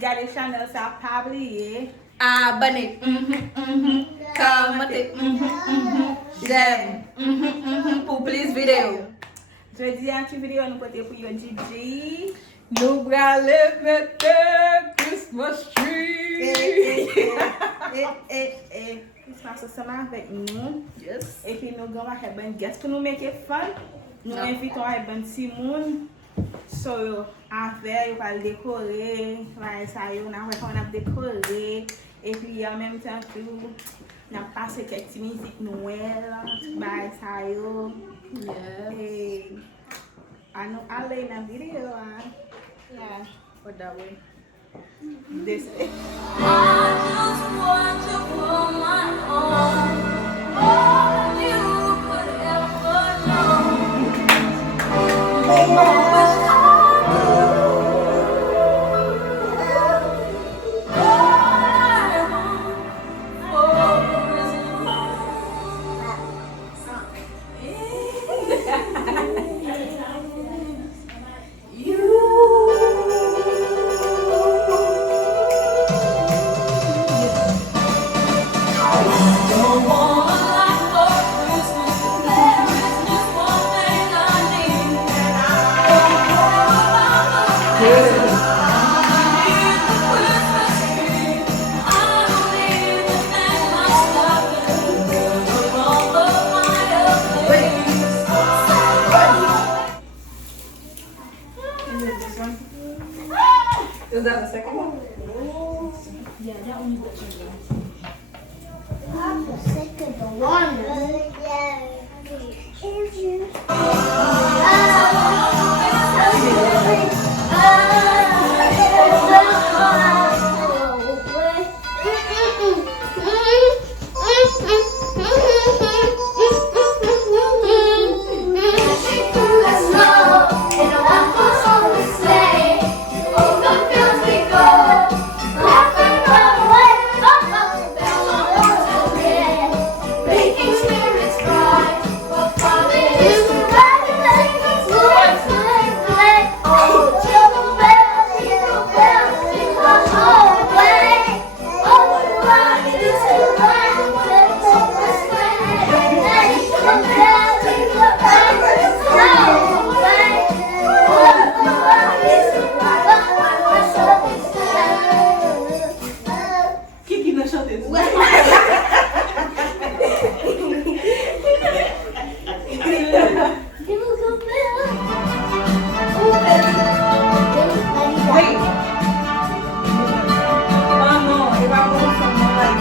gade chanel sa pa bliye. Abonne, commente, j'aime, pour plus vidéo. Jodi an ti video nou pote pou yo DJ. Nou brale mette Christmas tree. Christmas seman avèk nou. Yes. E pi nou gwa wak e ben guest pou nou make it fun. Nou invite wak e ben si moun. So yo avè yo pal dekore. Wak sa yo nan wè kon ap dekore. E pi an menm tan tou nan pase kek ti mizik Noel. Wak sa yo. Yes. Ano alay na video yeah, Put that way. this way. I just want to call my own. All you could ever know. All I want for Is that the second one? I'm sick of the water. Kiki nan chante sou. Wait. Oh no, if I want someone like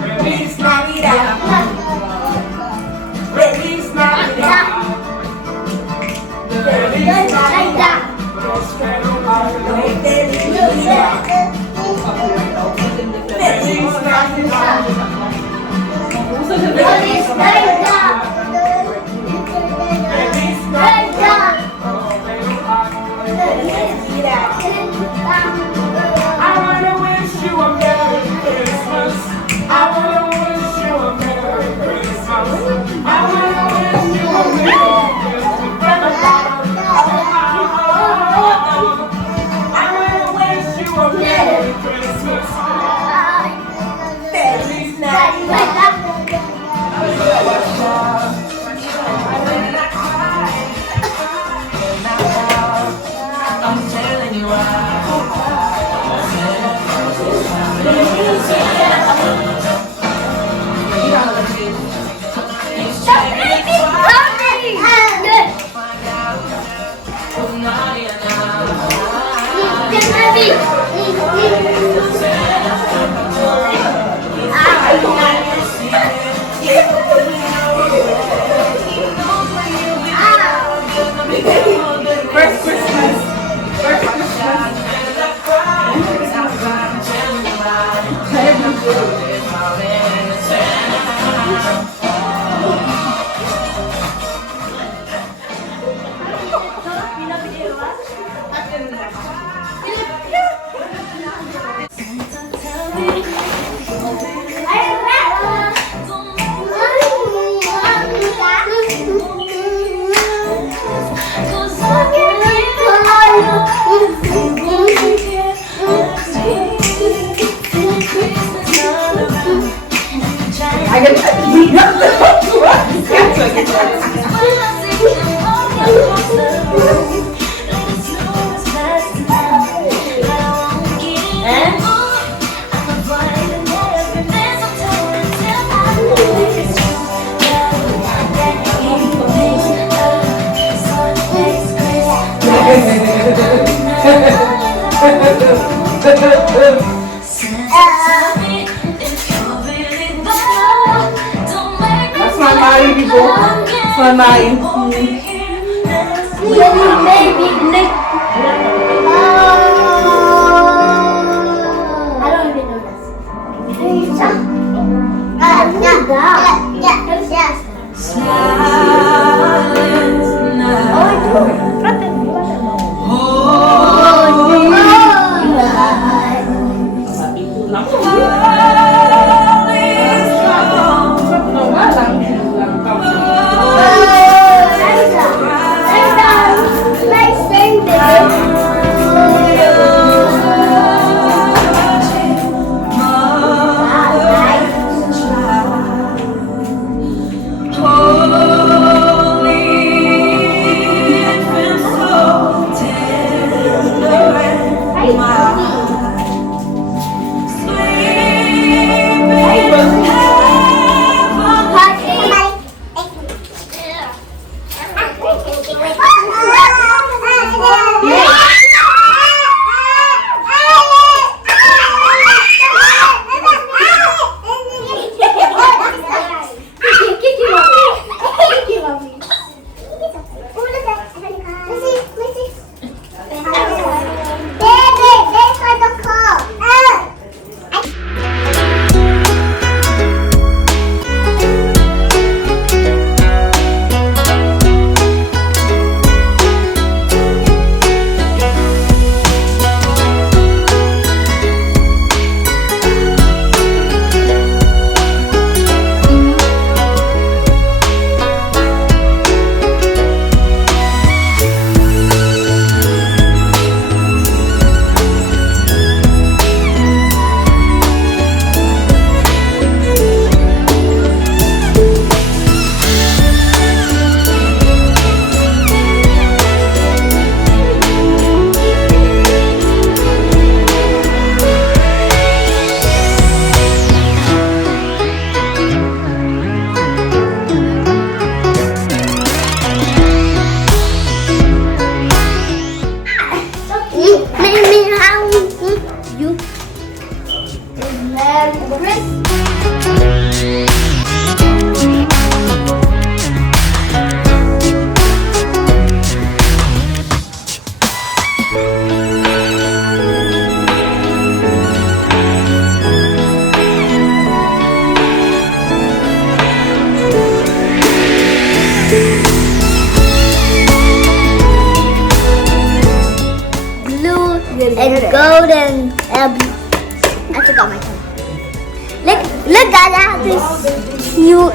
Feliz Navidad. Feliz Navidad. Feliz Navidad. Feliz Navidad. Feliz Navidad. I wanna wish you a Merry Christmas. I wanna wish you a Merry Christmas. I wanna wish you a Merry Christmas. I wanna wish you a Merry Christmas. Feliz Navidad. I'm telling you Get ready. That's my Mari, people. That's my Mari. Baby, lick. I don't even know this. Yes. And golden. I forgot my tongue. Look, guys, I have this cute.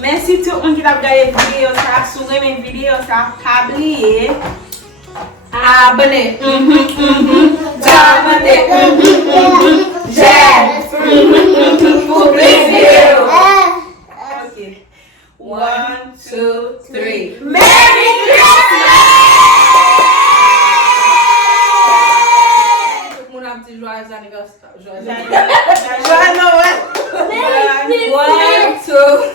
Merci tout le monde qui a regardé la vidéo. Ça, si vous aimez la vidéo, ça, pas oublier. Abonné. Abonnez. J'aime. Pour plus de vidéos. Ok. 1, 2, 3. Merry Christmas! Tout le monde a dit joyeux anniversaire. Joyeux Joyeux Noël. 1, 2,